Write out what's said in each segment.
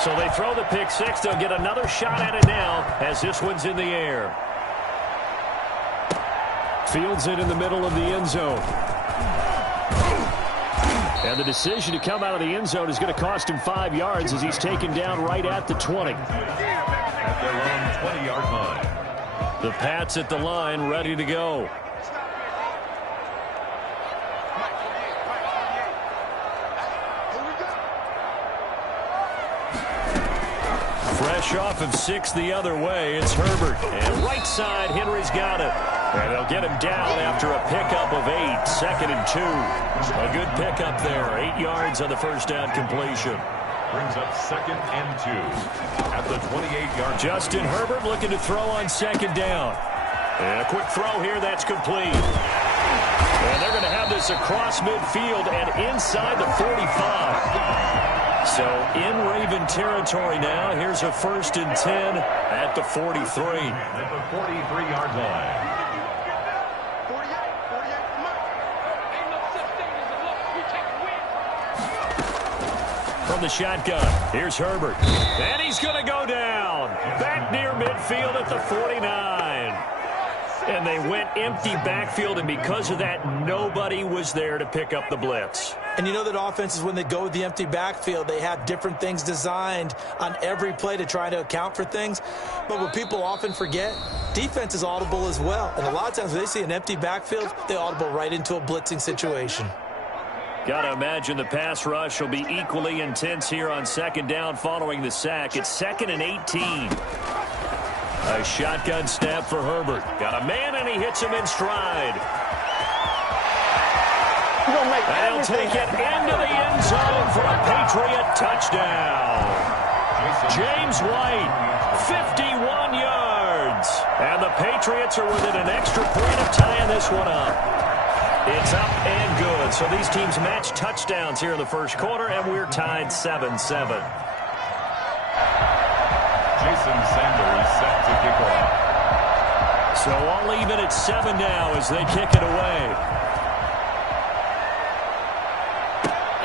So they throw the pick six. They'll get another shot at it now as this one's in the air. Fields it in the middle of the end zone. And the decision to come out of the end zone is going to cost him 5 yards as he's taken down right at the 20. At their own 20-yard line. The Pats at the line ready to go. Fresh off of 6 the other way, it's Herbert. And right side, Henry's got it. And they'll get him down after a pickup of 8, 2nd and 2. A good pickup there, 8 yards on the first down completion. Brings up 2nd and 2 at the 28-yard. Justin Herbert looking to throw on 2nd down. And a quick throw here, that's complete. And they're going to have this across midfield and inside the 45. So in Raven territory now. Here's a 1st and 10 at the 43. At the 43-yard line. From the shotgun, here's Herbert. And he's going to go down. Back near midfield at the 49. And they went empty backfield, and because of that, nobody was there to pick up the blitz. And you know that offenses, when they go with the empty backfield, they have different things designed on every play to try to account for things. But what people often forget, defense is audible as well. And a lot of times when they see an empty backfield, they audible right into a blitzing situation. Got to imagine the pass rush will be equally intense here on 2nd down following the sack. It's 2nd and 18. A shotgun snap for Herbert. Got a man, and he hits him in stride. And he'll take it into the end zone for a Patriot touchdown. James White, 51 yards. And the Patriots are within an extra point of tying this one up. It's up and good. So these teams match touchdowns here in the first quarter, and we're tied 7-7. Jason Sanders set to kick off. So all even at 7 now as they kick it away.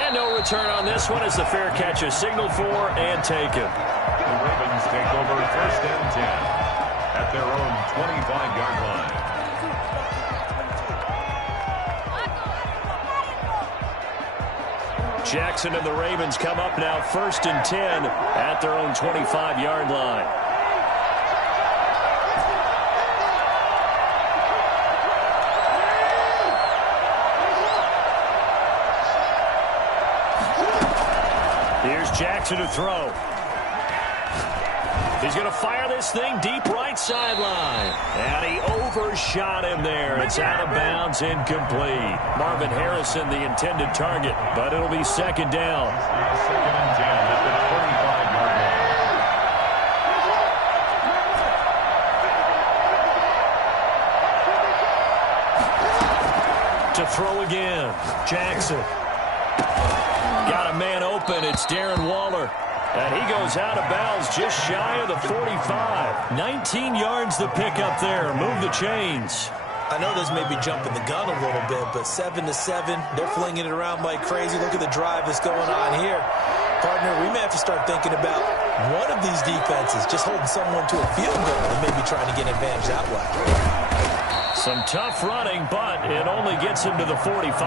And no return on this one as the fair catch is signaled for and taken. The Ravens take over 1st and 10 at their own 25-yard line. Jackson and the Ravens come up now 1st and 10 at their own 25-yard line. Here's Jackson to throw. He's going to fire this thing deep right sideline. And he overshot him there. It's out of bounds, incomplete. Marvin Harrison, the intended target, but it'll be 2nd down. 2nd and 10 at the 25-yard line. To throw again, Jackson. Got a man open. It's Darren Waller. And he goes out of bounds just shy of the 45. 19 yards the pickup there. Move the chains. I know this may be jumping the gun a little bit, but 7-7, they're flinging it around like crazy. Look at the drive that's going on here. Partner, we may have to start thinking about one of these defenses just holding someone to a field goal and maybe trying to get an advantage that way. Some tough running, but it only gets him to the 45.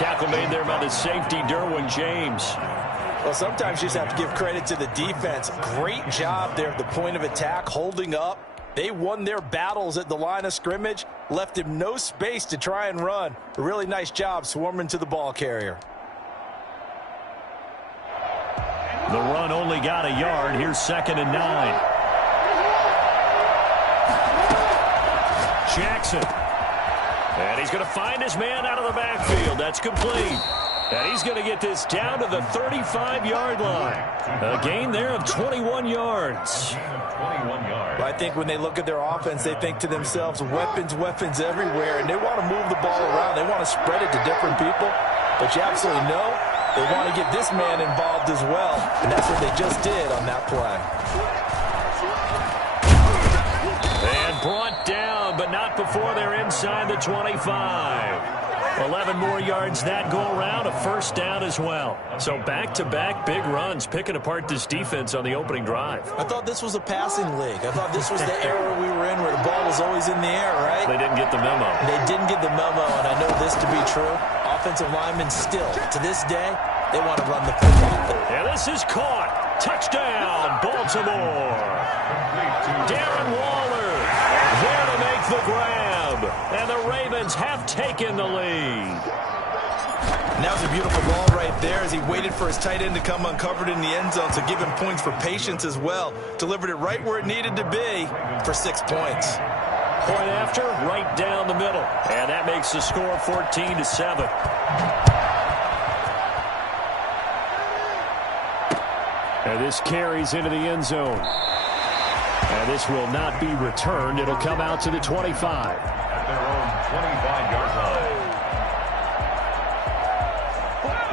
Tackle made there by the safety, Derwin James. Well, sometimes you just have to give credit to the defense. Great job there at the point of attack, holding up. They won their battles at the line of scrimmage, left him no space to try and run. A really nice job swarming to the ball carrier. The run only got a yard. Here's 2nd and 9. Jackson. And he's going to find his man out of the backfield. That's complete. And he's going to get this down to the 35-yard line. A gain there of 21 yards. 21 yards. I think when they look at their offense, they think to themselves, weapons, weapons everywhere, and they want to move the ball around. They want to spread it to different people. But you absolutely know they want to get this man involved as well, and that's what they just did on that play. And brought down, but not before they're inside the 25. 11 more yards that go around, a first down as well. So back-to-back big runs, picking apart this defense on the opening drive. I thought this was a passing league. I thought this was the era we were in where the ball was always in the air, right? They didn't get the memo. They didn't get the memo, and I know this to be true. Offensive linemen still, to this day, they want to run the football. And this is caught. Touchdown, Baltimore. Darren Waller there to make the grab. And the Ravens have taken the lead. And that was a beautiful ball right there as he waited for his tight end to come uncovered in the end zone. So give him points for patience as well. Delivered it right where it needed to be for 6 points. Point after, right down the middle. And that makes the score 14-7. And this carries into the end zone. And this will not be returned. It'll come out to the 25. At their own 25-yard line.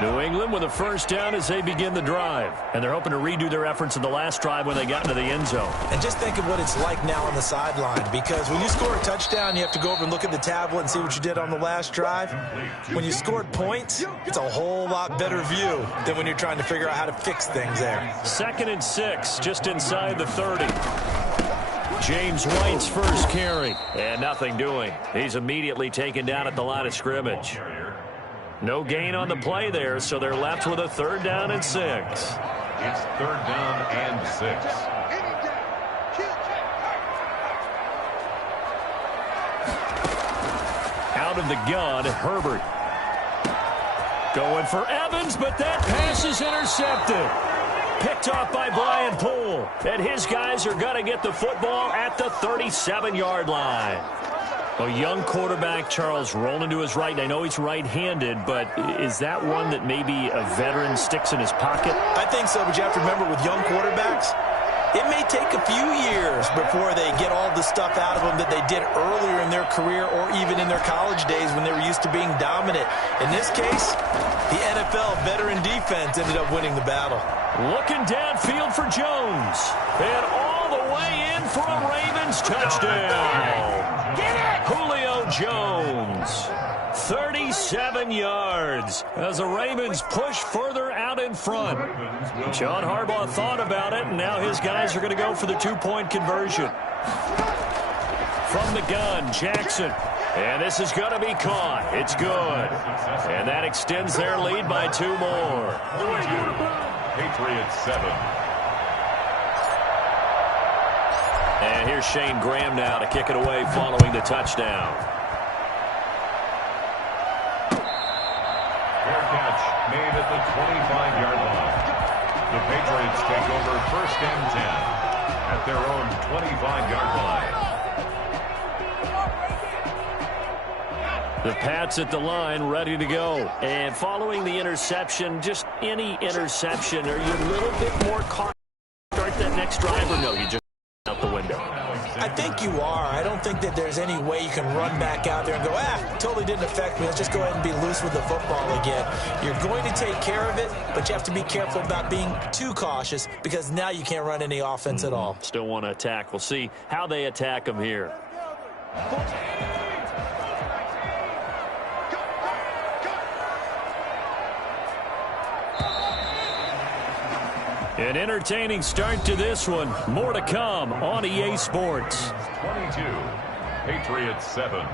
New England with a first down as they begin the drive. And they're hoping to redo their efforts in the last drive when they got into the end zone. And just think of what it's like now on the sideline, because when you score a touchdown, you have to go over and look at the tablet and see what you did on the last drive. When you scored points, it's a whole lot better view than when you're trying to figure out how to fix things there. 2nd and 6, just inside the 30. James White's first carry. And nothing doing. He's immediately taken down at the line of scrimmage. No gain on the play there, so they're left with a 3rd down and 6. It's 3rd down and 6. Out of the gun, Herbert. Going for Evans, but that pass is intercepted. Picked off by Brian Poole. And his guys are going to get the football at the 37-yard line. A young quarterback, Charles, rolling to his right. I know he's right-handed, but is that one that maybe a veteran sticks in his pocket? I think so, but you have to remember with young quarterbacks, it may take a few years before they get all the stuff out of them that they did earlier in their career or even in their college days when they were used to being dominant. In this case, the NFL veteran defense ended up winning the battle. Looking downfield for Jones. And all the way in for a Ravens touchdown. Julio Jones, 37 yards as the Ravens push further out in front. John Harbaugh thought about it, and now his guys are going to go for the 2-point conversion. From the gun, Jackson. And this is going to be caught. It's good. And that extends their lead by 2 more. Patriots 7. And here's Shane Graham now to kick it away following the touchdown. Fair catch made at the 25-yard line. The Patriots take over 1st and 10 at their own 25-yard line. The Pats at the line, ready to go. And following the interception, just any interception, are you a little bit more cautious to start that next drive, or no, you just out the window? I think you are. I don't think that there's any way you can run back out there and go, totally didn't affect me. Let's just go ahead and be loose with the football again. You're going to take care of it, but you have to be careful about being too cautious because now you can't run any offense at all. Still want to attack. We'll see how they attack them here. An entertaining start to this one. More to come on EA Sports. 22, Patriots 7.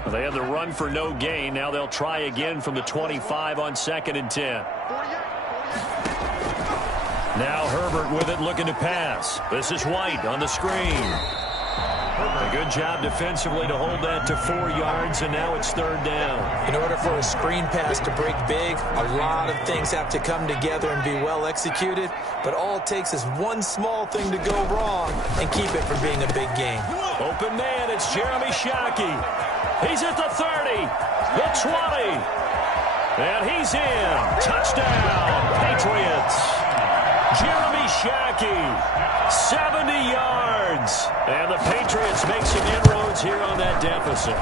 Well, they had the run for no gain. Now they'll try again from the 25 on 2nd and 10. Now Herbert with it, looking to pass. This is White on the screen. A good job defensively to hold that to 4 yards, and now it's 3rd down. In order for a screen pass to break big, a lot of things have to come together and be well executed, but all it takes is one small thing to go wrong and keep it from being a big game. Open man, it's Jeremy Shockey. He's at the 30, the 20, and he's in. Touchdown, Patriots. Jeremy Shockey, 70 yards. And the Patriots make some inroads here on that deficit.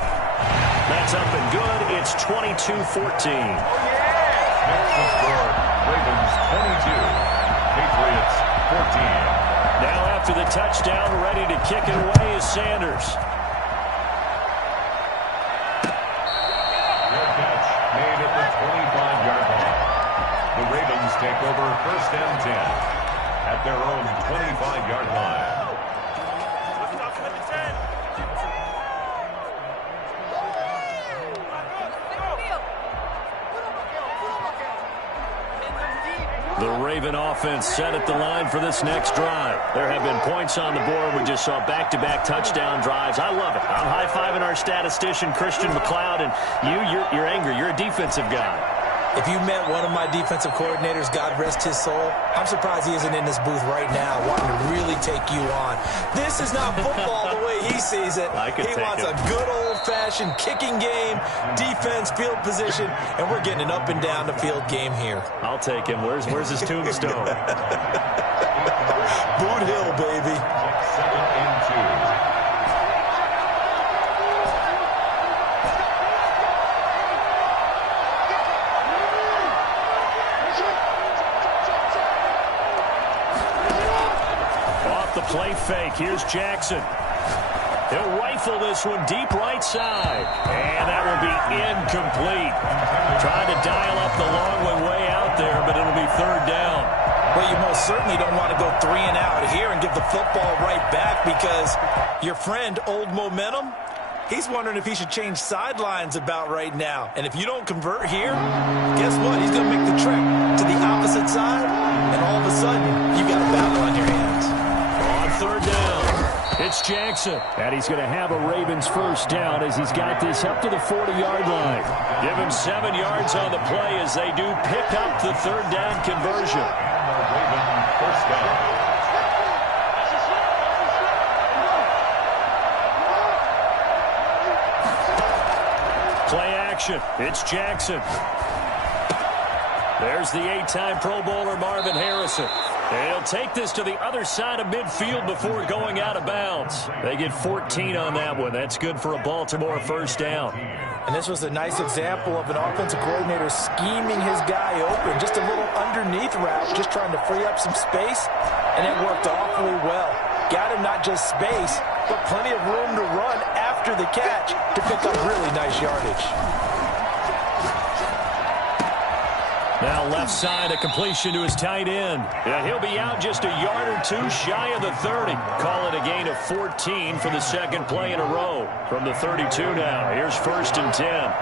That's up and good. It's 22-14. Next to score, Ravens 22, Patriots 14. Now after the touchdown, ready to kick it away is Sanders. Good catch made at the 25-yard line. The Ravens take over 1st and 10 at their own 25-yard line. The Raven offense set at the line for this next drive. There have been points on the board. We just saw back-to-back touchdown drives. I love it. I'm high-fiving our statistician, Christian McLeod, and you're angry. You're a defensive guy. If you met one of my defensive coordinators, God rest his soul, I'm surprised he isn't in this booth right now wanting to really take you on. This is not football the way he sees it. He wants a good old-fashioned kicking game, defense, field position, and we're getting an up-and-down-the-field game here. I'll take him. Where's his tombstone? Boot Hill, baby. 2nd and 2. Play fake. Here's Jackson. He'll rifle this one deep right side. And that will be incomplete. Trying to dial up the long way out there, but it'll be 3rd down. Well, you most certainly don't want to go 3 and out here and give the football right back because your friend, Old Momentum, he's wondering if he should change sidelines about right now. And if you don't convert here, guess what? He's going to make the trek to the opposite side, and all of a sudden, you've got a battle on your hands. 3rd down. It's Jackson. And he's going to have a Ravens 1st down as he's got this up to the 40-yard line. Give him 7 yards on the play as they do pick up the 3rd down conversion. Raven 1st down. Play action. It's Jackson. There's the 8-time Pro Bowler Marvin Harrison. And he'll take this to the other side of midfield before going out of bounds. They get 14 on that one. That's good for a Baltimore 1st down. And this was a nice example of an offensive coordinator scheming his guy open. Just a little underneath route, just trying to free up some space. And it worked awfully well. Got him not just space, but plenty of room to run after the catch to pick up really nice yardage. Now left side, a completion to his tight end. Yeah, he'll be out just a yard or two shy of the 30. Call it a gain of 14 for the 2nd play in a row. From the 32 now, here's 1st and 10.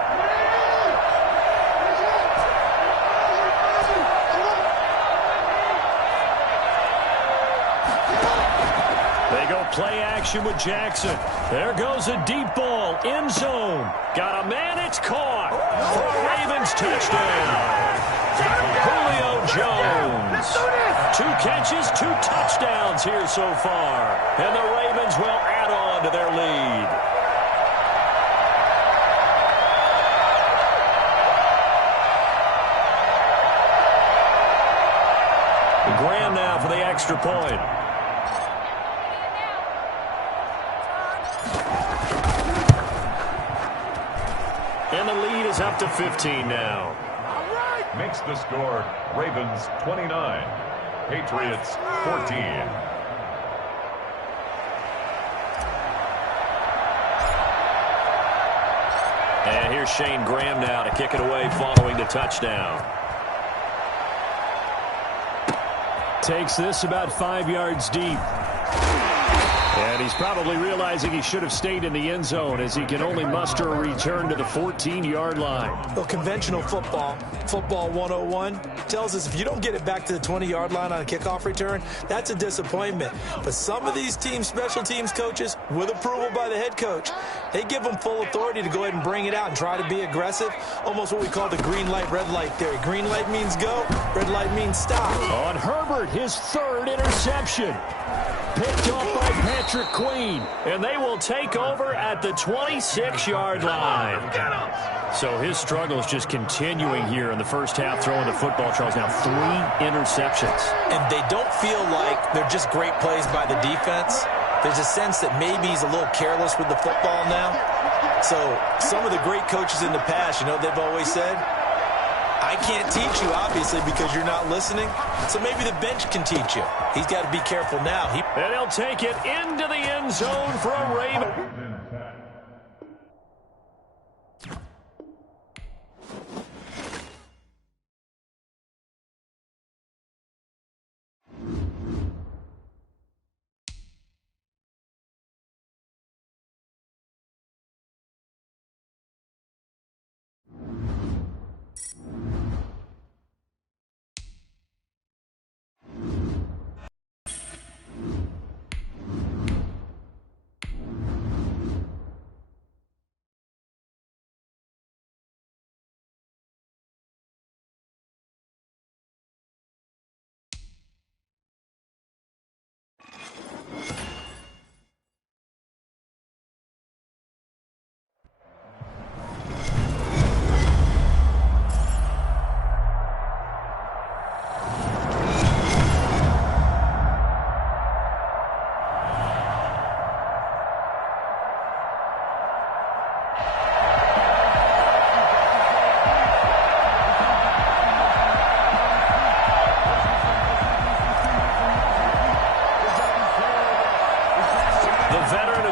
They go play action with Jackson. There goes a deep ball, end zone. Got a man, it's caught for a Ravens touchdown. Julio Jones. 2 catches, 2 touchdowns here so far. And the Ravens will add on to their lead. Graham now for the extra point. And the lead is up to 15 now. Makes the score Ravens 29, Patriots 14. And here's Shane Graham now to kick it away following the touchdown. Takes this about 5 yards deep. And he's probably realizing he should have stayed in the end zone as he can only muster a return to the 14-yard line. Well, conventional football 101, tells us if you don't get it back to the 20-yard line on a kickoff return, that's a disappointment. But some of these team special teams coaches, with approval by the head coach, they give them full authority to go ahead and bring it out and try to be aggressive, almost what we call the green light, red light theory. Green light means go, red light means stop. On Herbert, his 3rd interception. Picked off by Patrick Queen, and they will take over at the 26-yard line. So his struggle is just continuing here in the first half, throwing the football. Charles, now 3 interceptions. And they don't feel like they're just great plays by the defense. There's a sense that maybe he's a little careless with the football now. So some of the great coaches in the past, you know, they've always said, I can't teach you, obviously, because you're not listening. So maybe the bench can teach you. He's got to be careful now. And he'll take it into the end zone for a Raven.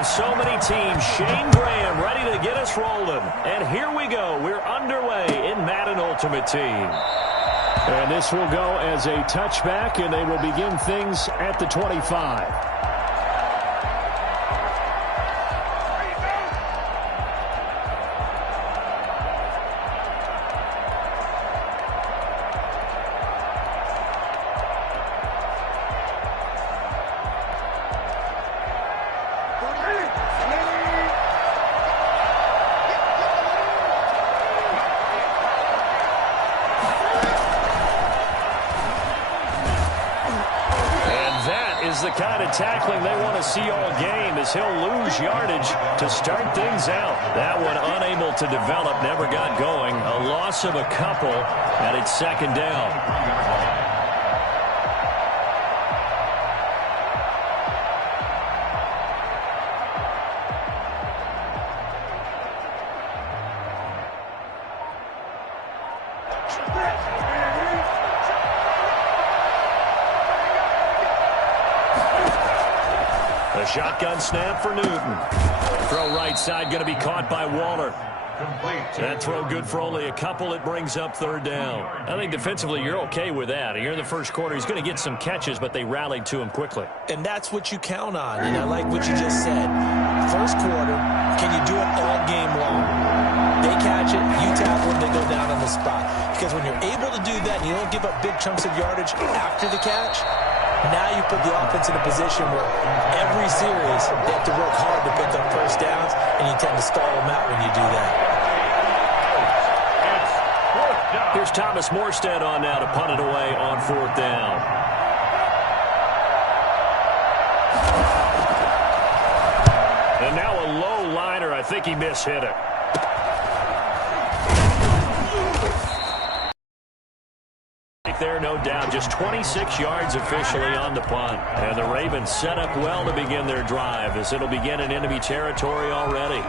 So many teams, Shane Graham ready to get us rolling. And here we go. We're underway in Madden Ultimate Team. And this will go as a touchback, and they will begin things at the 25. The kind of tackling they want to see all game as he'll lose yardage to start things out. That one unable to develop, never got going. A loss of a couple, and it's second down. Shotgun snap for Newton. Throw right side going to be caught by Waller. That throw good for only a couple. It brings up third down. I think defensively you're okay with that. Here in the first quarter, he's going to get some catches, but they rallied to him quickly. And that's what you count on. And I like what you just said. First quarter, can you do it all game long? They catch it, you tackle them, they go down on the spot. Because when you're able to do that and you don't give up big chunks of yardage after the catch, now you put the offense in a position where every series they have to work hard to pick up first downs, and you tend to stall them out when you do that. Here's Thomas Morstead on now to punt it away on fourth down. And now a low liner. I think he mishit it. There, no doubt. Just 26 yards officially on the punt. And the Ravens set up well to begin their drive as it'll begin in enemy territory already.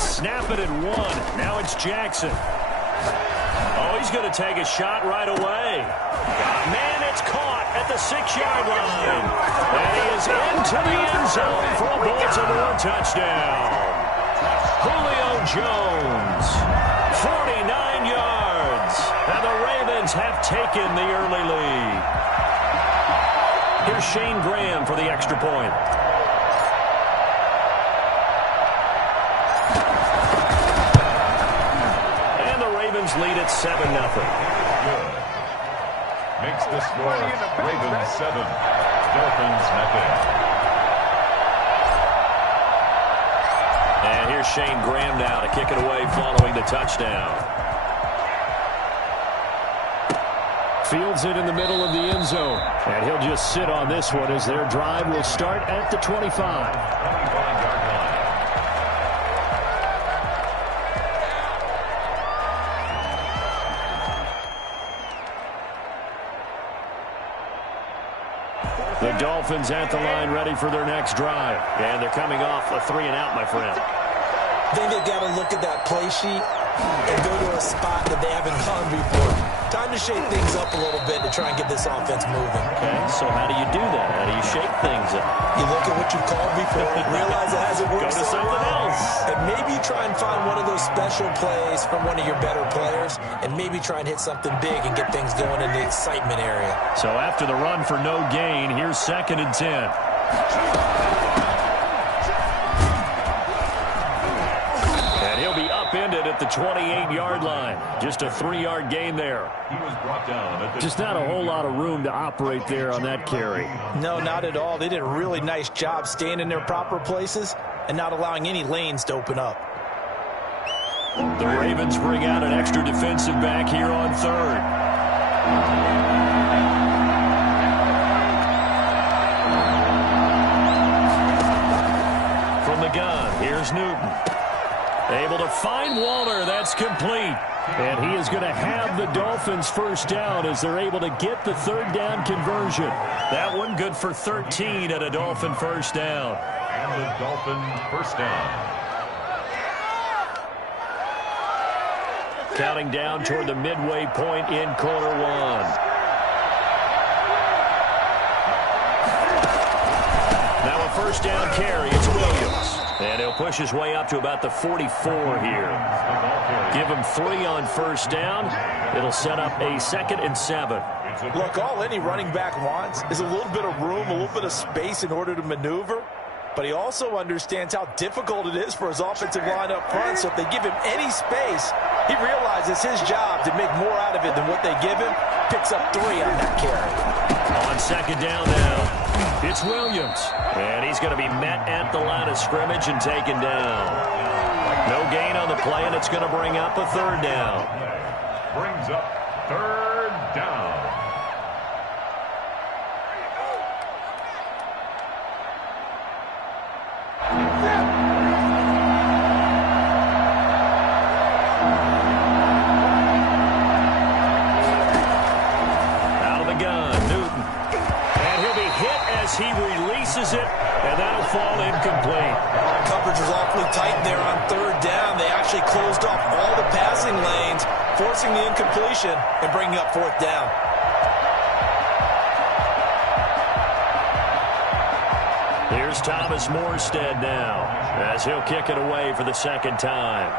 Snap it at one. Now it's Jackson. Oh, he's going to take a shot right away. Man, it's caught at the 6-yard line. And he is into the end zone for a Baltimore touchdown. Julio Jones, 49 yards. And the Ravens have taken the early lead. Here's Shane Graham for the extra point. Lead at 7-0. Good. Makes the score Ravens 7, Dolphins nothing. And here's Shane Graham now to kick it away following the touchdown. Fields it in the middle of the end zone. And he'll just sit on this one as their drive will start at the 25. 25-yard line. The Dolphins at the line ready for their next drive. And they're coming off a 3-and-out, my friend. I think they've got to look at that play sheet and go to a spot that they haven't gone before. Time to shake things up a little bit to try and get this offense moving. Okay, so how do you do that? How do you shake things up? You look at what you've called before, realize it hasn't worked Go to something else. and maybe you try and find one of those special plays from one of your better players, and maybe try and hit something big and get things going in the excitement area. So after the run for no gain, here's 2nd and 10. Upended at the 28-yard line. Just a 3-yard gain there. He was brought down at the Just not a whole lot of room to operate there on that carry. No, not at all. They did a really nice job staying in their proper places and not allowing any lanes to open up. The Ravens bring out an extra defensive back here on 3rd. From the gun, here's Newton. Able to find Waller. That's complete. And he is going to have the Dolphins first down as they're able to get the 3rd down conversion. That one good for 13 at a Dolphin first down. And the Dolphin first down. Counting down toward the midway point in quarter 1. Now a first down carry. It's Williams. And he'll push his way up to about the 44 here. Give him 3 on first down. It'll set up a 2nd and 7. Look, all any running back wants is a little bit of room, a little bit of space in order to maneuver. But he also understands how difficult it is for his offensive line up front. So if they give him any space, he realizes his job to make more out of it than what they give him. Picks up 3 on that carry. On 2nd down now. It's Williams, and he's going to be met at the line of scrimmage and taken down. No gain on the play, and it's going to bring up a 3rd down. Brings up 3rd down. Out of the gun, Newton. And he'll be hit as he releases it, and that'll fall incomplete. Coverage was awfully tight there on 3rd down. They actually closed off all the passing lanes, forcing the incompletion and bringing up 4th down. Here's Thomas Morstead now, as he'll kick it away for the 2nd time.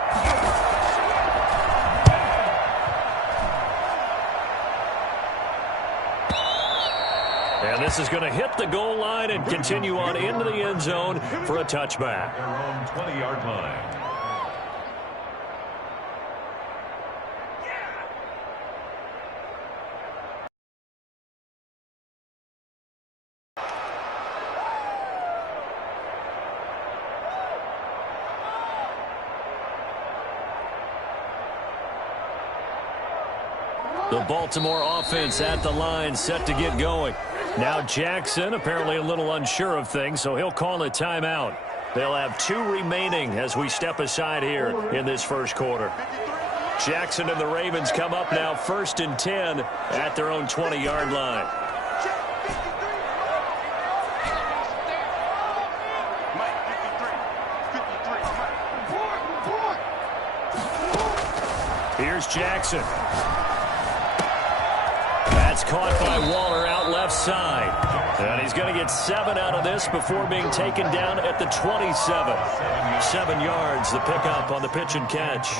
And this is going to hit the goal line and continue on into the end zone for a touchback. Their own 20-yard line. The Baltimore offense at the line, set to get going. Now Jackson apparently a little unsure of things, so he'll call a timeout. They'll have 2 remaining as we step aside here in this first quarter. Jackson and the Ravens come up now 1st and 10 at their own 20-yard line. Here's Jackson. That's caught by Waller out left side. And he's going to get 7 out of this before being taken down at the 27. 7 yards, the pickup on the pitch and catch.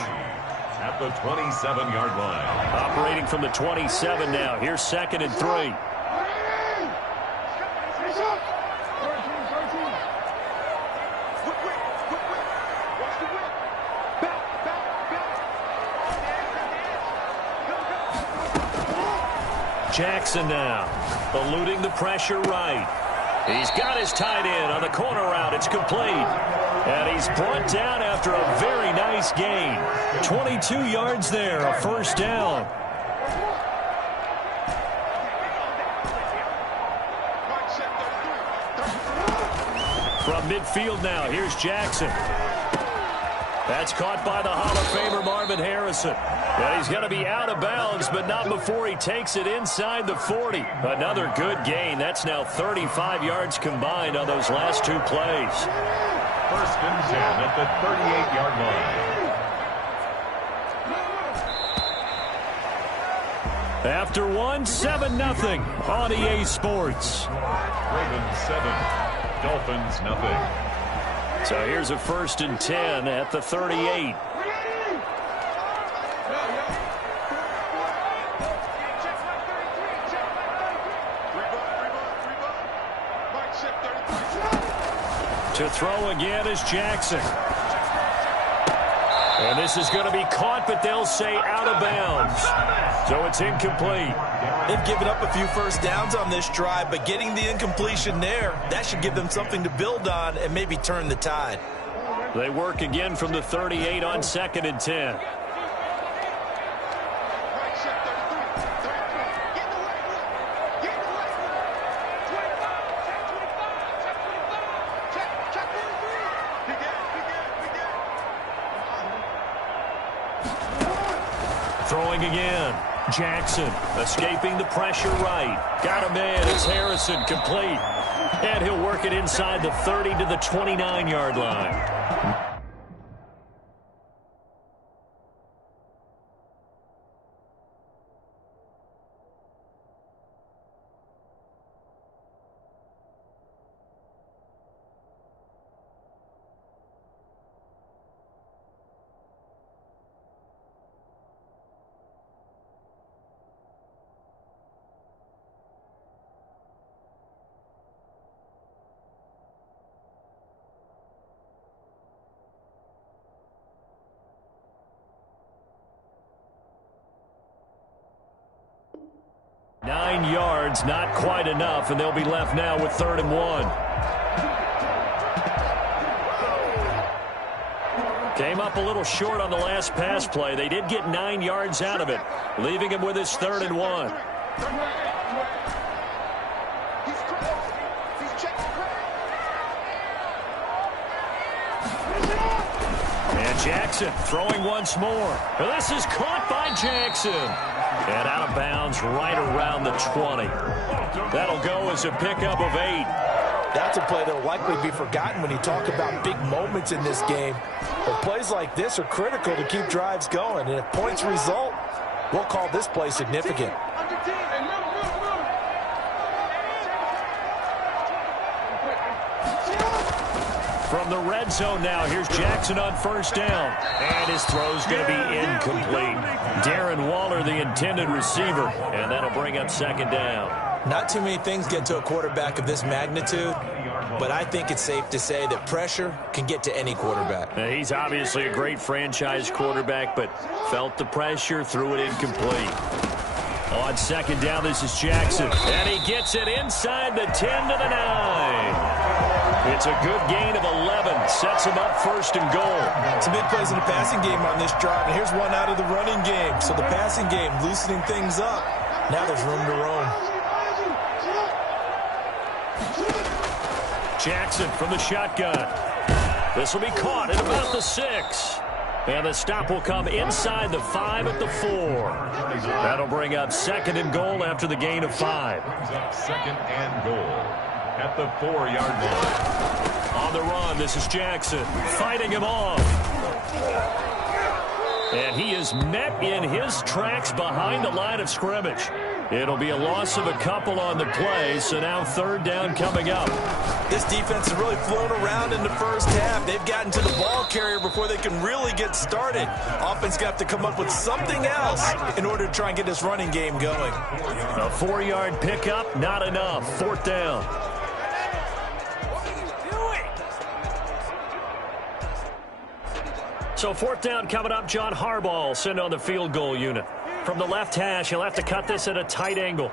At the 27-yard line. Operating from the 27 now. Here's 2nd and 3. Jackson now, eluding the pressure right. He's got his tight end on the corner route. It's complete. And he's brought down after a very nice gain. 22 yards there, a first down. From midfield now, here's Jackson. That's caught by the Hall of Famer Marvin Harrison. And he's going to be out of bounds, but not before he takes it inside the 40. Another good gain. That's now 35 yards combined on those last two plays. First and 10 at the 38-yard line. After one, 7-0 on EA Sports. Ravens 7, Dolphins nothing. So here's a first and 10 at the 38. To throw again is Jackson. And this is going to be caught, but they'll say out of bounds. So it's incomplete. They've given up a few first downs on this drive, but getting the incompletion there, that should give them something to build on and maybe turn the tide. They work again from the 38 on 2nd and 10. Throwing again. Jackson escaping the pressure right. Got a man. It's Harrison, complete. And he'll work it inside the 30 to the 29-yard line. Yards, not quite enough, and they'll be left now with 3rd and 1. Came up a little short on the last pass play. They did get 9 yards out of it, leaving him with his 3rd and 1. And Jackson throwing once more. This is caught by Jackson. And out of bounds right around the 20. That'll go as a pickup of 8. That's a play that will likely be forgotten when you talk about big moments in this game. But plays like this are critical to keep drives going. And if points result, we'll call this play significant. From the red zone now, here's Jackson on 1st down. And his throw's going to be incomplete. Darren Waller, the intended receiver. And that'll bring up 2nd down. Not too many things get to a quarterback of this magnitude, but I think it's safe to say that pressure can get to any quarterback. He's obviously a great franchise quarterback, but felt the pressure, threw it incomplete. On 2nd down, this is Jackson. And he gets it inside the 10 to the 9. It's a good gain of 11. Sets him up 1st and goal. Some big plays in the passing game on this drive, and here's one out of the running game. So the passing game loosening things up. Now there's room to roam. Jackson from the shotgun. This will be caught at about the 6. And the stop will come inside the 5 at the 4. That'll bring up 2nd and goal after the gain of 5. 2nd and goal at the 4-yard line. On the run, this is Jackson fighting him off. And he is met in his tracks behind the line of scrimmage. It'll be a loss of a couple on the play, so now 3rd down coming up. This defense has really flown around in the first half. They've gotten to the ball carrier before they can really get started. Offense got to come up with something else in order to try and get this running game going. A 4-yard pickup, not enough. 4th down. So 4th down coming up. John Harbaugh will send on the field goal unit. From the left hash, he'll have to cut this at a tight angle.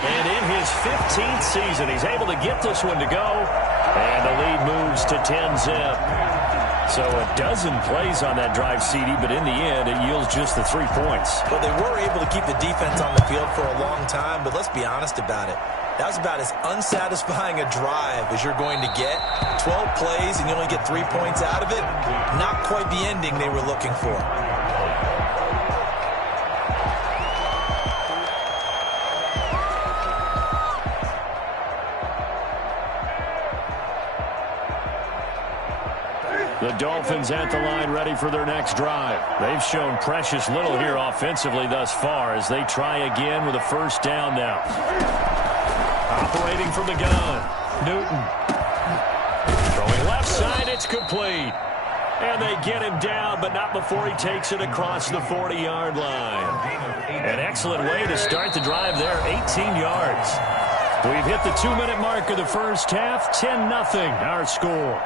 And in his 15th season, he's able to get this one to go. And the lead moves to 10-zip. So a dozen plays on that drive, CD, but in the end, it yields just the 3 points. Well, they were able to keep the defense on the field for a long time, but let's be honest about it. That was about as unsatisfying a drive as you're going to get. 12 plays and you only get 3 points out of it. Not quite the ending they were looking for. The Dolphins at the line ready for their next drive. They've shown precious little here offensively thus far as they try again with a first down now. Operating from the gun, Newton. Throwing left side, it's complete. And they get him down, but not before he takes it across the 40-yard line. An excellent way to start the drive there, 18 yards. We've hit the 2-minute mark of the first half, 10-0 our score.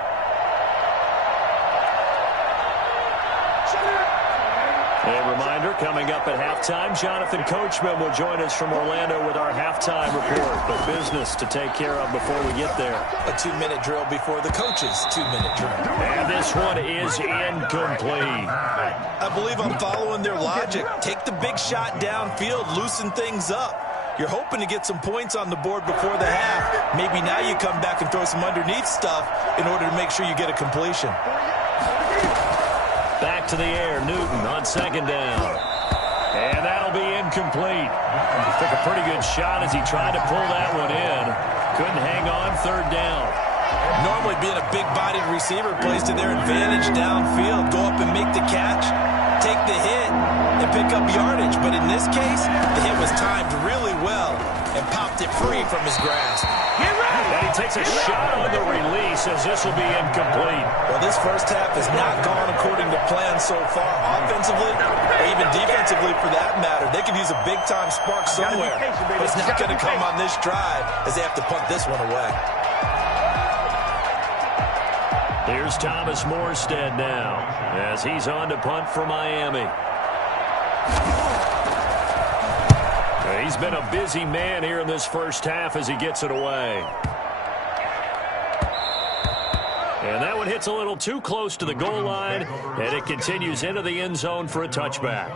A reminder, coming up at halftime, Jonathan Coachman will join us from Orlando with our halftime report. But business to take care of before we get there. A 2-minute drill before the coach's 2-minute drill. And this one is incomplete. I believe I'm following their logic. Take the big shot downfield, loosen things up. You're hoping to get some points on the board before the half. Maybe now you come back and throw some underneath stuff in order to make sure you get a completion. Back to the air, Newton on second down. And that'll be incomplete. Took a pretty good shot as he tried to pull that one in. Couldn't hang on, third down. Normally being a big-bodied receiver plays to their advantage downfield. Go up and make the catch, take the hit, and pick up yardage. But in this case, the hit was timed really well and popped it free from his grasp. And he takes a shot on the release as this will be incomplete. Well, this first half has not gone according to plan so far. Offensively, or even defensively for that matter, they could use a big-time spark somewhere. But it's not going to come on this drive as they have to punt this one away. Here's Thomas Morstead now as he's on to punt for Miami. He's been a busy man here in this first half as he gets it away. And that one hits a little too close to the goal line, and it continues into the end zone for a touchback.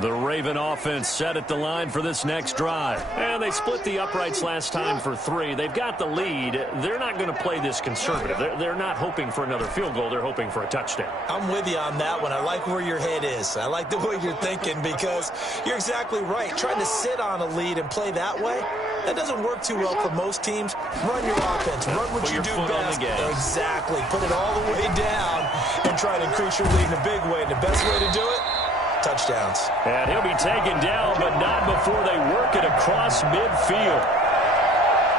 The Raven offense set at the line for this next drive. And they split the uprights last time for 3. They've got the lead. They're not going to play this conservative. They're not hoping for another field goal. They're hoping for a touchdown. I'm with you on that one. I like where your head is. I like the way you're thinking because you're exactly right. Trying to sit on a lead and play that way, that doesn't work too well for most teams. Run your offense. Run what you do best. Exactly. Put it all the way down and try to increase your lead in a big way. And the best way to do it, touchdowns. And he'll be taken down, but not before they work it across midfield.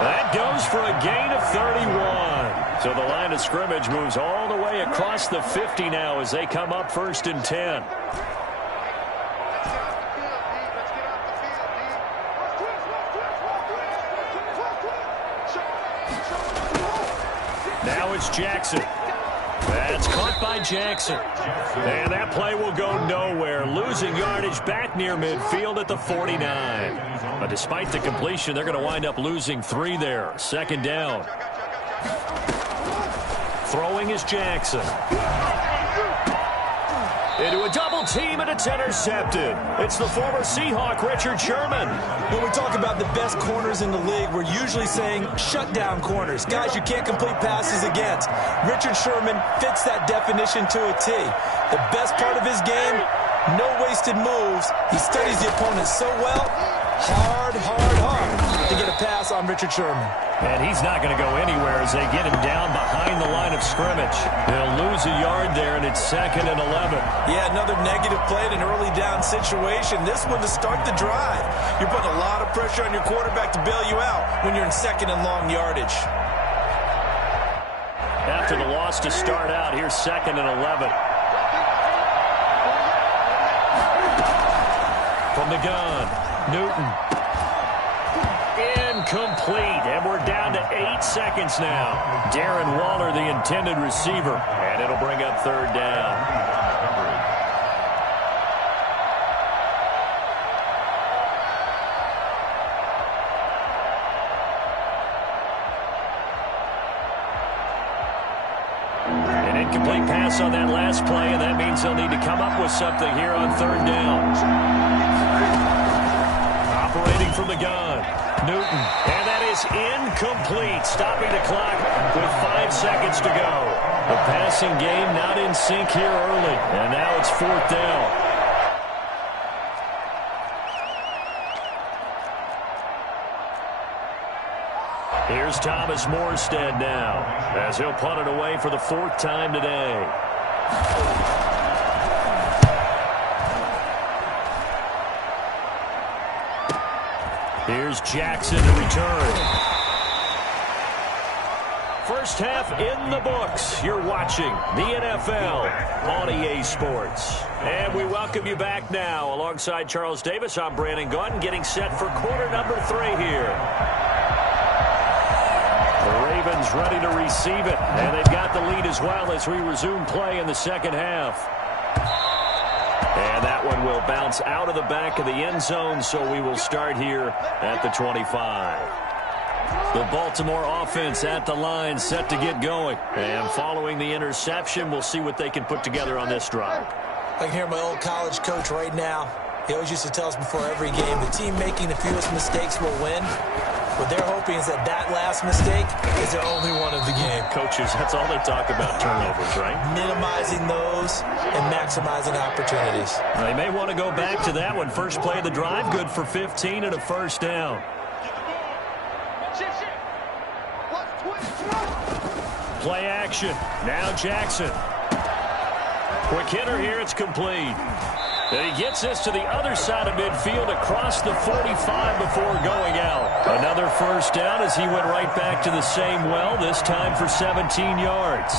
That goes for a gain of 31. So the line of scrimmage moves all the way across the 50 now as they come up 1st and 10. Now it's Jackson. That's caught by Jackson. And that play will go nowhere. Losing yardage back near midfield at the 49. But despite the completion, they're going to wind up losing 3 there. 2nd down. Throwing is Jackson. Into a double team, and it's intercepted. It's the former Seahawk, Richard Sherman. When we talk about the best corners in the league, we're usually saying shutdown corners, guys you can't complete passes against. Richard Sherman fits that definition to a T. The best part of his game, no wasted moves. He studies the opponent so well, hard to get a pass on Richard Sherman. And he's not going to go anywhere as they get him down behind the line of scrimmage. They'll lose a yard there, and it's 2nd and 11. Yeah, another negative play in an early down situation. This one to start the drive. You're putting a lot of pressure on your quarterback to bail you out when you're in 2nd and long yardage. After the loss to start out, here's 2nd and 11. From the gun, Newton. Incomplete, and we're down to 8 seconds now. Darren Waller, the intended receiver, and it'll bring up 3rd down. Incomplete pass on that last play, and that means they'll need to come up with something here on third down. Operating from the gun, Newton. And that is incomplete, stopping the clock with 5 seconds to go. The passing game not in sync here early, and now it's fourth down. Here's Thomas Morstead now, as he'll punt it away for the 4th time today. Here's Jackson to return. First half in the books. You're watching the NFL on EA Sports. And we welcome you back now. Alongside Charles Davis, I'm Brandon Gaudin, getting set for quarter number 3 here. The Ravens ready to receive it, and they've got the lead as well as we resume play in the second half. And that one will bounce out of the back of the end zone, so we will start here at the 25. The Baltimore offense at the line, set to get going. And following the interception, we'll see what they can put together on this drive. I can hear my old college coach right now. He always used to tell us before every game, the team making the fewest mistakes will win. What they're hoping is that last mistake is their only one of the game. Coaches, that's all they talk about, turnovers, right? Minimizing those and maximizing opportunities. They may want to go back to that one. First play of the drive, good for 15 and a first down. Play action. Now Jackson. Quick hitter here. It's complete. And he gets this to the other side of midfield across the 45 before going out. Another first down as he went right back to the same well, this time for 17 yards.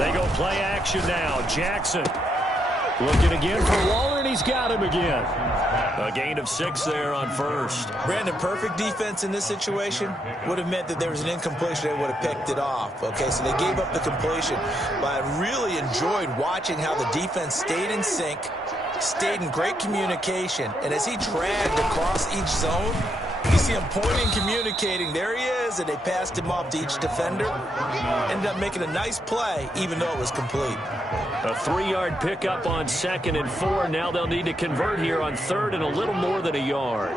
They go play action now. Jackson. Looking again for Waller, and he's got him again. A gain of 6 there on first. Brandon, perfect defense in this situation would have meant that there was an incompletion. They would have picked it off. Okay, so they gave up the completion. But I really enjoyed watching how the defense stayed in sync, stayed in great communication, and as he dragged across each zone, you see him pointing, communicating. There he is, and they passed him off to each defender. Ended up making a nice play, even though it was complete. A 3-yard pickup on 2nd and 4. Now they'll need to convert here on 3rd and a little more than a yard.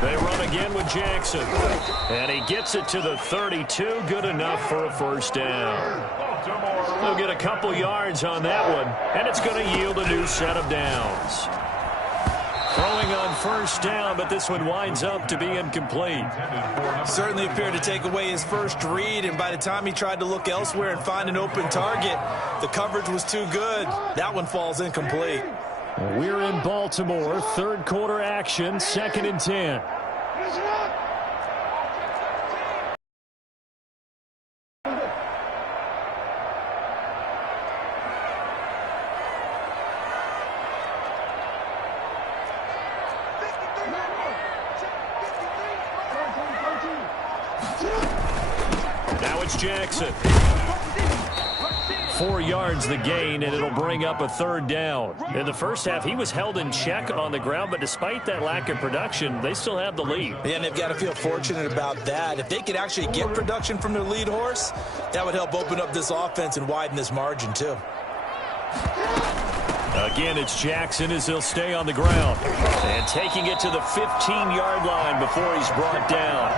They run again with Jackson. And he gets it to the 32. Good enough for a first down. They'll get a couple yards on that one, and it's going to yield a new set of downs. Throwing on first down, but this one winds up to be incomplete. Certainly appeared to take away his first read, and by the time he tried to look elsewhere and find an open target, the coverage was too good. That one falls incomplete. We're in Baltimore, 3rd quarter action, 2nd and 10. Now it's Jackson. 4 yards the gain, and it'll bring up a 3rd down. In the first half, he was held in check on the ground, but despite that lack of production, they still have the lead. Yeah, and they've got to feel fortunate about that. If they could actually get production from their lead horse, that would help open up this offense and widen this margin, too. Again, it's Jackson as he'll stay on the ground. And taking it to the 15-yard line before he's brought down.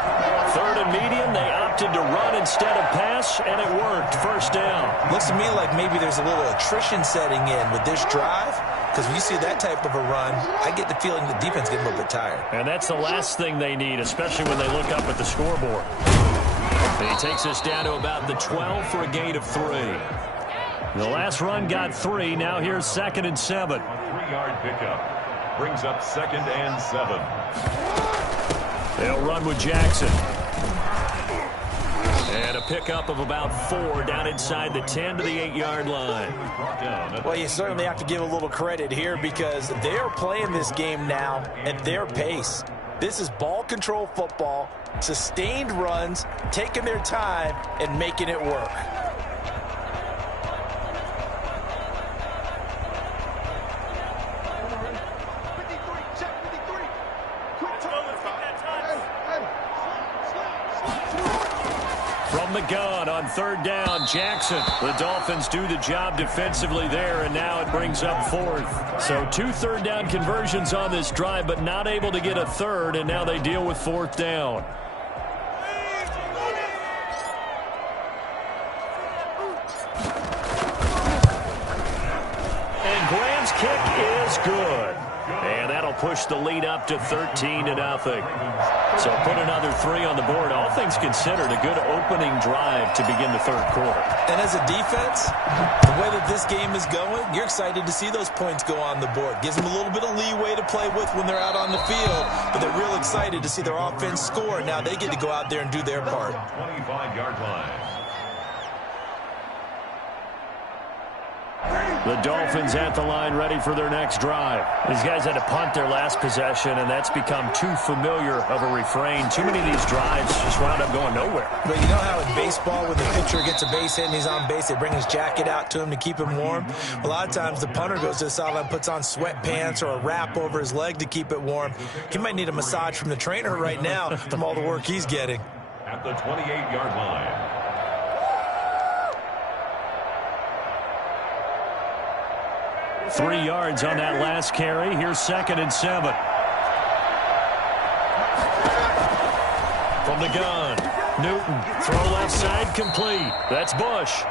3rd and medium, they opted to run instead of pass, and it worked. First down. Looks to me like maybe there's a little attrition setting in with this drive, because when you see that type of a run, I get the feeling the defense gets a little bit tired. And that's the last thing they need, especially when they look up at the scoreboard. And he takes us down to about the 12 for a gain of 3. The last run got 3. Now here's 2nd and 7. 3-yard pickup brings up 2nd and 7. They'll run with Jackson. And a pickup of about 4 down inside the 10 to the 8-yard line. Well, you certainly have to give a little credit here because they're playing this game now at their pace. This is ball control football, sustained runs, taking their time, and making it work. From the gun on third down, Jackson. The Dolphins do the job defensively there, and now it brings up fourth. So 2 third-down conversions on this drive, but not able to get a third, and now they deal with fourth down. And Graham's kick is good. And that'll push the lead up to 13-0. So put another 3 on the board. All things considered, a good opening drive to begin the third quarter. And as a defense, the way that this game is going, you're excited to see those points go on the board. Gives them a little bit of leeway to play with when they're out on the field, but they're real excited to see their offense score. Now they get to go out there and do their part. 25-yard line. The Dolphins at the line ready for their next drive. These guys had to punt their last possession, and that's become too familiar of a refrain. Too many of these drives just wound up going nowhere. But you know how in baseball, when the pitcher gets a base hit and he's on base, they bring his jacket out to him to keep him warm? A lot of times the punter goes to the sideline, puts on sweatpants or a wrap over his leg to keep it warm. He might need a massage from the trainer right now from all the work he's getting. At the 28-yard line. 3 yards on that last carry. Here's 2nd and 7. From the gun, Newton, throw left side, complete. That's Bush.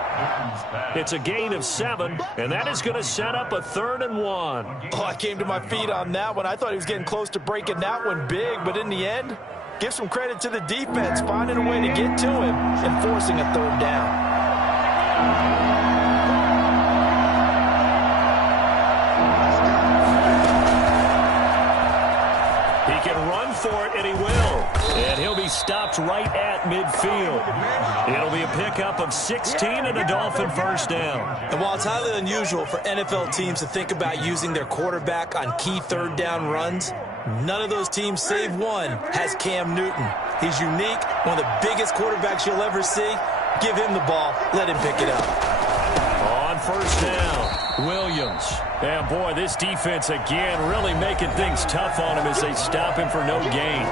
It's a gain of 7, and that is going to set up a 3rd and 1. Oh, I came to my feet on that one. I thought he was getting close to breaking that one big, but in the end, give some credit to the defense, finding a way to get to him and forcing a 3rd down. For it, and he will. And he'll be stopped right at midfield. It'll be a pickup of 16 and a Dolphin first down. And while it's highly unusual for NFL teams to think about using their quarterback on key 3rd down runs, none of those teams, save one, has Cam Newton. He's unique, one of the biggest quarterbacks you'll ever see. Give him the ball. Let him pick it up. On first down, Williams. And boy, this defense again really making things tough on him as they stop him for no gain.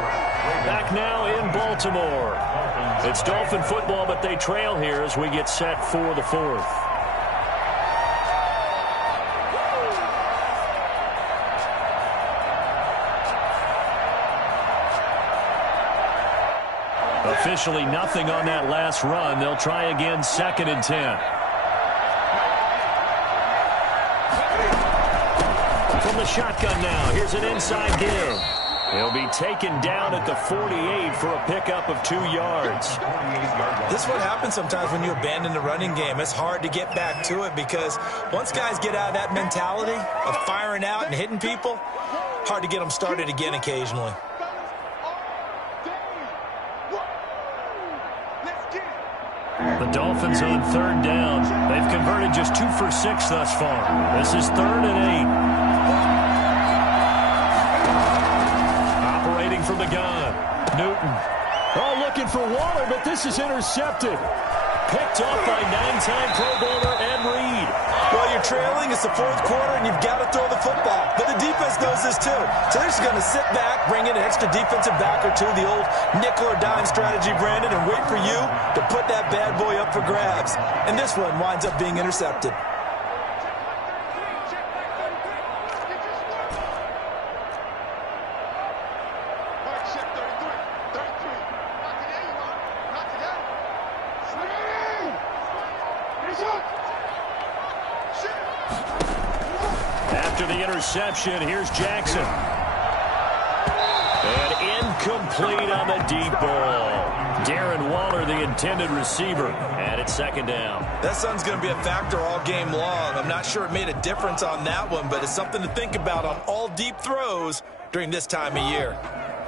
Back now in Baltimore. It's Dolphin football, but they trail here as we get set for the 4th. Officially nothing on that last run. They'll try again, 2nd and 10. From the shotgun now, here's an inside give. He'll be taken down at the 48 for a pickup of 2 yards. This is what happens sometimes when you abandon the running game. It's hard to get back to it because once guys get out of that mentality of firing out and hitting people, hard to get them started again occasionally. The Dolphins on 3rd down. They've converted just 2 for 6 thus far. This is 3rd and 8. Operating from the gun, Newton. Oh, looking for Waller, but this is intercepted. Picked up by 9-time Pro Bowler Ed Reed. Well, you're trailing. It's the 4th quarter, and you've got to throw the football. But the defense knows this, too. So they're just going to sit back, bring in an extra defensive back or two, the old nickel or dime strategy, Brandon, and wait for you to put that bad boy up for grabs. And this one winds up being intercepted. After the interception, here's Jackson. And incomplete on the deep ball. Darren Waller, the intended receiver, and it's 2nd down. That sun's going to be a factor all game long. I'm not sure it made a difference on that one, but it's something to think about on all deep throws during this time of year.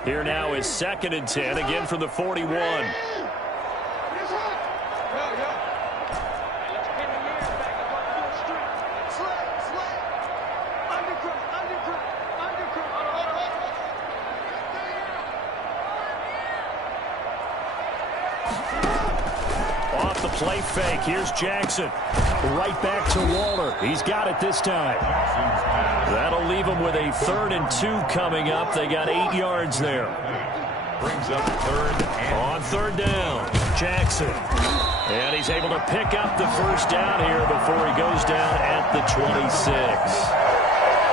Here now is 2nd and 10, again from the 41. play fake. Here's Jackson. Right back to Waller. He's got it this time. That'll leave him with a 3rd and 2 coming up. They got 8 yards there. Brings up 3rd and on 3rd down, Jackson. And he's able to pick up the first down here before he goes down at the 26.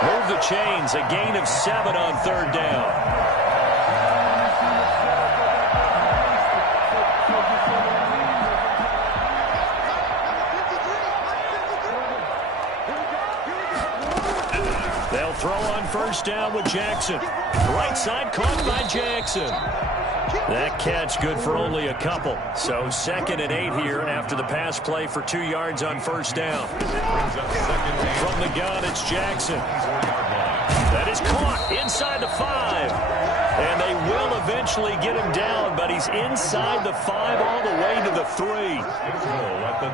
Move the chains. A gain of 7 on 3rd down. They'll throw on 1st down with Jackson. Right side caught by Jackson. That catch good for only a couple. So 2nd and 8 here after the pass play for 2 yards on 1st down. From the gun, it's Jackson. That is caught inside the 5. And they will eventually get him down, but he's inside the 5 all the way to the 3.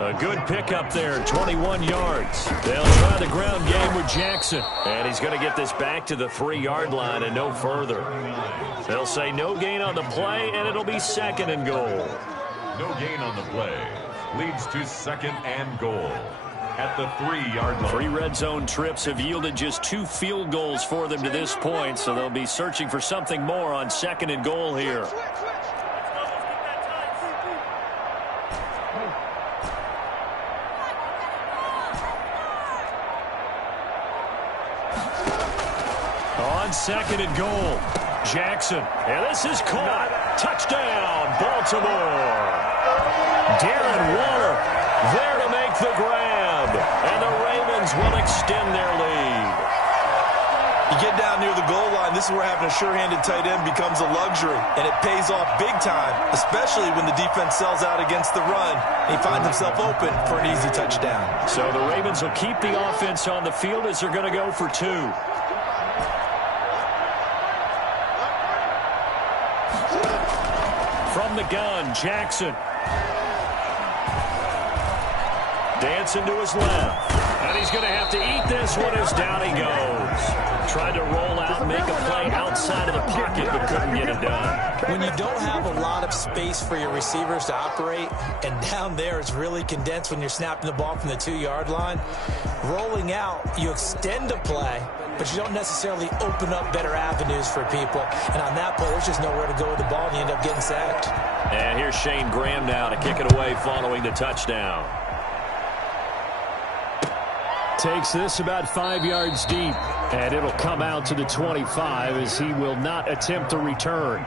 A good pickup there, 21 yards. They'll try the ground game with Jackson. And he's going to get this back to the 3-yard line and no further. They'll say no gain on the play, and it'll be 2nd and goal. No gain on the play. Leads to 2nd and goal at the 3-yard line. 3 red zone trips have yielded just 2 field goals for them to this point, so they'll be searching for something more on 2nd and goal here. On 2nd and goal, Jackson. And this is caught. Touchdown, Baltimore. Darren Waller there to make the grab. And the Ravens will extend their lead. You get down near the goal line, this is where having a sure-handed tight end becomes a luxury, and it pays off big time, especially when the defense sells out against the run. He finds himself open for an easy touchdown. So the Ravens will keep the offense on the field as they're going to go for 2. From the gun, Jackson. Dancing to his left. And he's going to have to eat this one as down he goes. Tried to roll out and make a play outside of the pocket, but couldn't get it done. When you don't have a lot of space for your receivers to operate, and down there it's really condensed when you're snapping the ball from the 2-yard line, rolling out, you extend a play, but you don't necessarily open up better avenues for people. And on that play, there's just nowhere to go with the ball, and you end up getting sacked. And here's Shane Graham now to kick it away following the touchdown. Takes this about 5 yards deep, and it'll come out to the 25 as he will not attempt to return.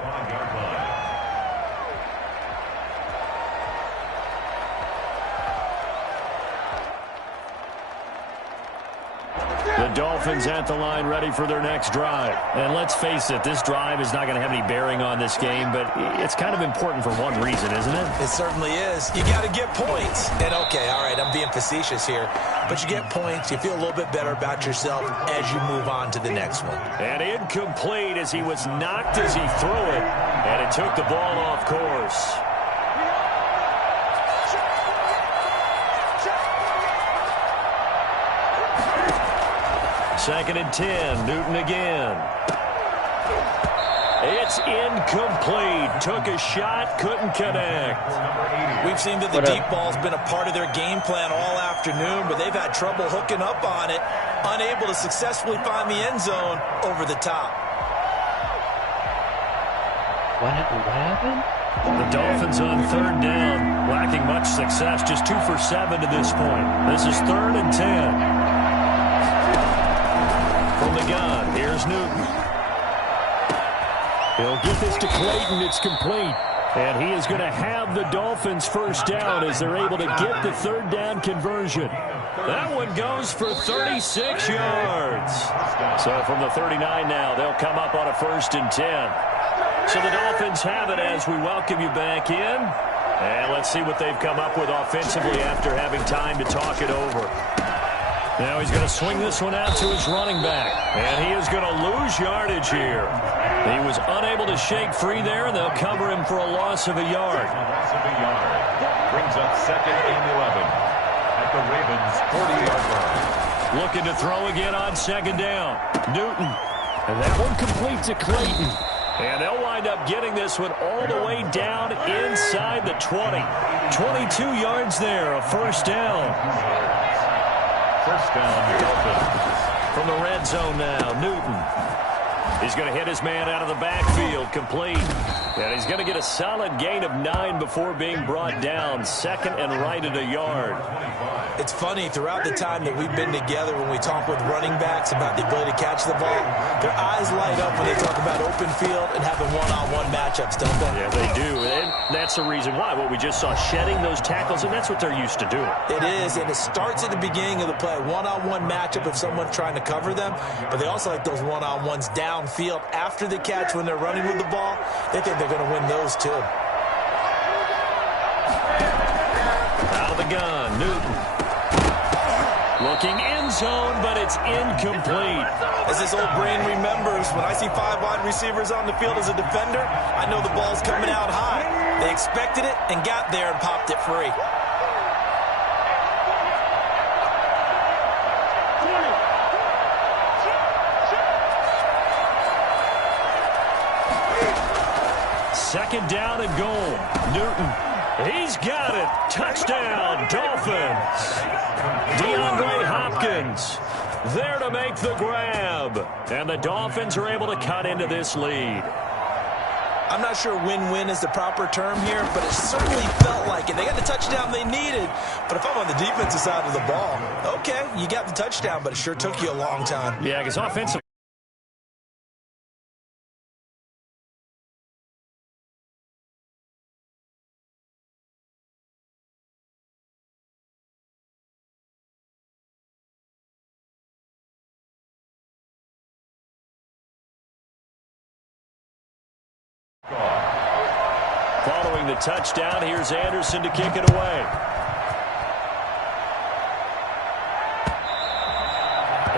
The Dolphins at the line ready for their next drive. And let's face it, this drive is not going to have any bearing on this game, but it's kind of important for one reason, isn't it? It certainly is. You got to get points. And okay, all right, I'm being facetious here, but you get points, you feel a little bit better about yourself as you move on to the next one. And incomplete as he was knocked as he threw it, and it took the ball off course. Second and 10, Newton again. It's incomplete. Took a shot, couldn't connect. We've seen that the deep ball's been a part of their game plan all afternoon, but they've had trouble hooking up on it, unable to successfully find the end zone over the top. What happened? The Dolphins on 3rd down, lacking much success, just 2 for 7 to this point. This is 3rd and 10. From the gun, here's Newton. He'll get this to Clayton. It's complete. And he is going to have the Dolphins first down as they're able to get the 3rd down conversion. That one goes for 36 yards. So from the 39 now, they'll come up on a 1st and 10. So the Dolphins have it as we welcome you back in. And let's see what they've come up with offensively after having time to talk it over. Now he's going to swing this one out to his running back. And he is going to lose yardage here. He was unable to shake free there, and they'll cover him for a loss of a yard. Loss of a yard. Brings up 2nd and 11 at the Ravens' 40-yard line. Looking to throw again on 2nd down. Newton. And that one complete to Clayton. And they'll wind up getting this one all the way down inside the 20. 22 yards there, a first down. First down, Dolphins. From the red zone now, Newton. He's going to hit his man out of the backfield, complete. And he's going to get a solid gain of 9 before being brought down. Second and right at a yard. It's funny, throughout the time that we've been together, when we talk with running backs about the ability to catch the ball, their eyes light up when they talk about open field and having one-on-one matchups, don't they? Yeah, they do. And that's the reason why. What we just saw, shedding those tackles, and that's what they're used to doing. It is, and it starts at the beginning of the play. One-on-one matchup if someone's trying to cover them, but they also like those one-on-ones downfield after the catch when they're running with the ball. They think they're going to win those too. Out of the gun, Newton. Looking end zone, but it's incomplete. As this old brain remembers, when I see 5 wide receivers on the field as a defender, I know the ball's coming out high. They expected it and got there and popped it free. Second down and goal. Newton. He's got it. Touchdown, Dolphins. DeAndre Hopkins there to make the grab. And the Dolphins are able to cut into this lead. I'm not sure win-win is the proper term here, but it certainly felt like it. They got the touchdown they needed, but if I'm on the defensive side of the ball, okay, you got the touchdown, but it sure took you a long time. Yeah, because offensive. Following the touchdown, here's Anderson to kick it away.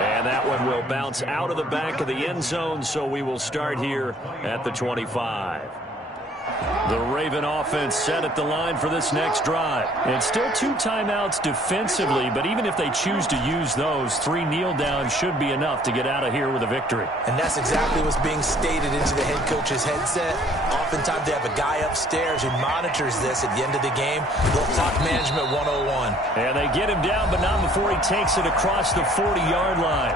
And that one will bounce out of the back of the end zone, so we will start here at the 25. The Raven offense set at the line for this next drive. And still 2 timeouts defensively, but even if they choose to use those, 3 kneel downs should be enough to get out of here with a victory. And that's exactly what's being stated into the head coach's headset. Oftentimes they have a guy upstairs who monitors this at the end of the game. Little clock management 101. And they get him down, but not before he takes it across the 40-yard line.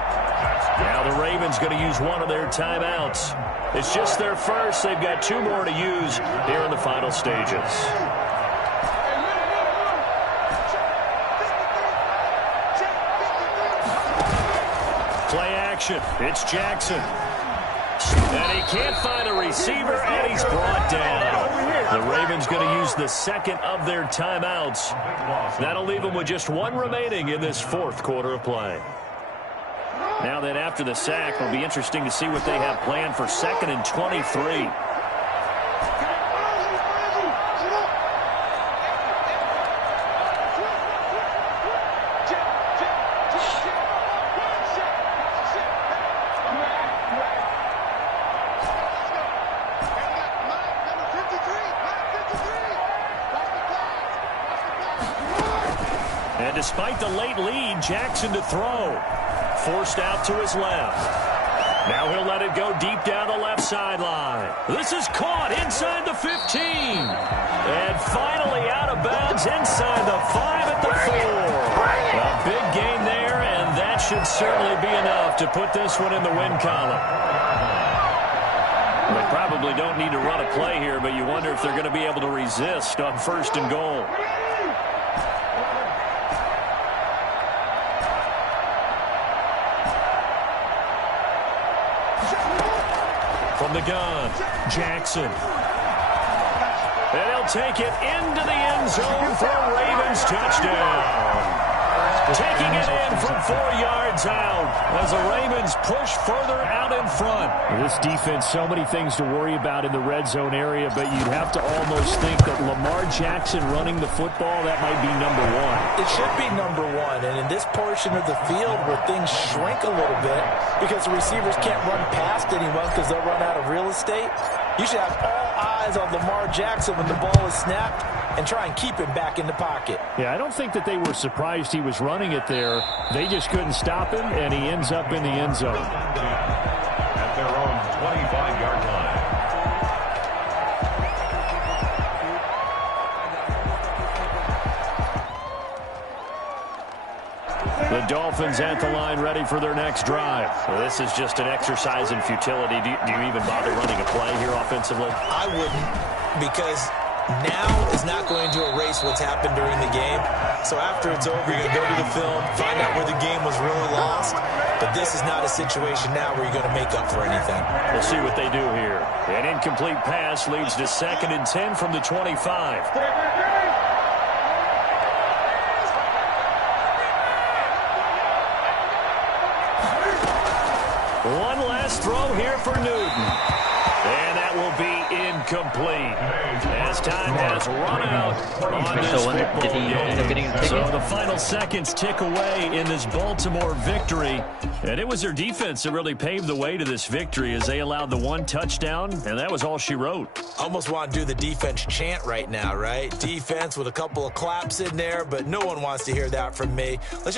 Now the Ravens going to use one of their timeouts. It's just their first. They've got 2 more to use here in the final stages. Play action. It's Jackson. And he can't find a receiver, and he's brought down. The Ravens going to use the second of their timeouts. That'll leave them with just 1 remaining in this 4th quarter of play. Now then, after the sack, it'll be interesting to see what they have planned for 2nd and 23. And despite the late lead, Jackson to throw. Forced out to his left. Now he'll let it go deep down the left sideline. This is caught inside the 15. And finally out of bounds inside the 5 at the 4. A big gain there, and that should certainly be enough to put this one in the win column. They probably don't need to run a play here, but you wonder if they're going to be able to resist on 1st and goal. From the gun, Jackson. And he'll take it into the end zone for a Ravens touchdown. Taking it in from 4 yards out as the Ravens push further out in front. This defense, so many things to worry about in the red zone area, but you'd have to almost think that Lamar Jackson running the football, that might be number 1. It should be number 1, and in this portion of the field where things shrink a little bit because the receivers can't run past anyone because they'll run out of real estate, you should have all eyes on Lamar Jackson when the ball is snapped and try and keep him back in the pocket. Yeah, I don't think that they were surprised he was running it there. They just couldn't stop him, and he ends up in the end zone. At their own 25-yard line. Dolphins at the line ready for their next drive. Well, this is just an exercise in futility. Do you even bother running a play here offensively? I wouldn't, because now is not going to erase what's happened during the game. So after it's over, you're going to go to the film, find out where the game was really lost. But this is not a situation now where you're going to make up for anything. We'll see what they do here. An incomplete pass leads to 2nd and 10 from the 25. One last throw here for Newton. And that will be incomplete as time has run out on this football game. So the final seconds tick away in this Baltimore victory. And it was their defense that really paved the way to this victory as they allowed the 1 touchdown, and that was all she wrote. Almost want to do the defense chant right now, right? Defense with a couple of claps in there, but no one wants to hear that from me. Let's just